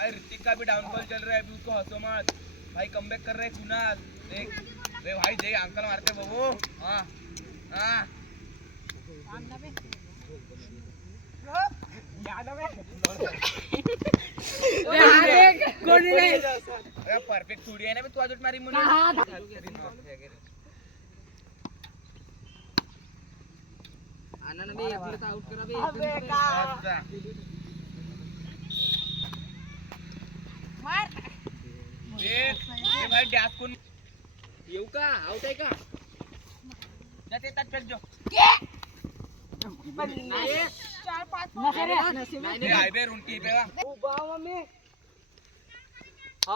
भाई ऋतिक का भी डाउनफॉल चल रहा है, अभी उसको हंसो मत भाई, कमबैक कर रहे हैं कुणाल, देख रे भाई, देख अंकल मारते बाबू। हाँ हाँ परफेक्ट थोडी आहे ना, तू अजून मारी म्हणून आउट करा भाई डॅश कोण येऊ का, आउट आहे का, जाते येतात फेक जो हायवे रुंटी पे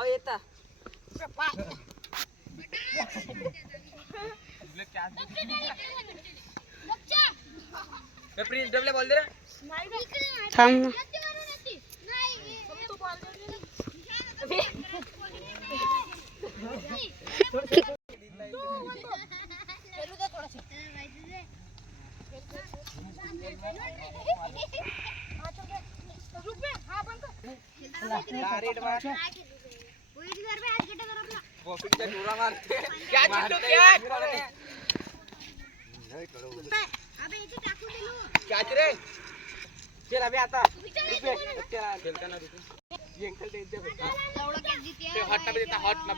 येता प्रिंस डबले बोल दे रे, थांब ना. कॅच रे, चल अबे आता हॉट ना